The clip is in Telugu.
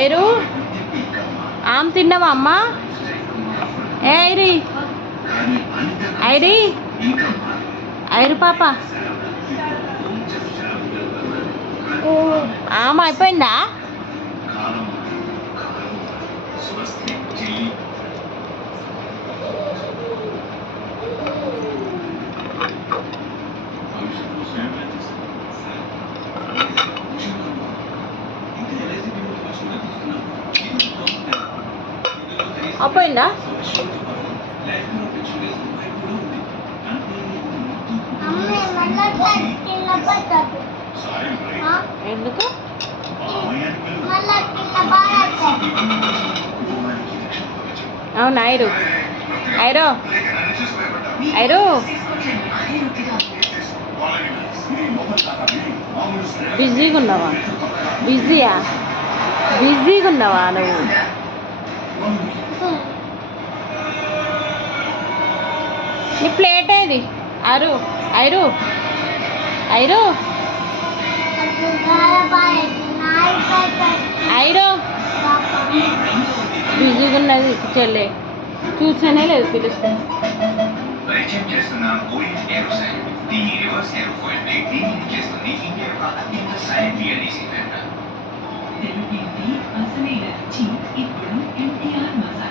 ఐరు ఆమ్ తిన్నావా అమ్మా? ఏ ఐరి ఐరి ఐరు పాప ఆమె అయిపోయిందా? అయిపోయిందా? ఎందుకు? అవునా ఐరు ఐరో ఐరు బిజీగా ఉన్నావా? బిజీగా ఉన్నావా నువ్వు? నీ ప్లేట్ ఏది? ఐరు ఐరు ఐరు ఐరు బిజీగా ఉన్నది చెల్లె, చూసానే లేదు పిలుస్తుంది.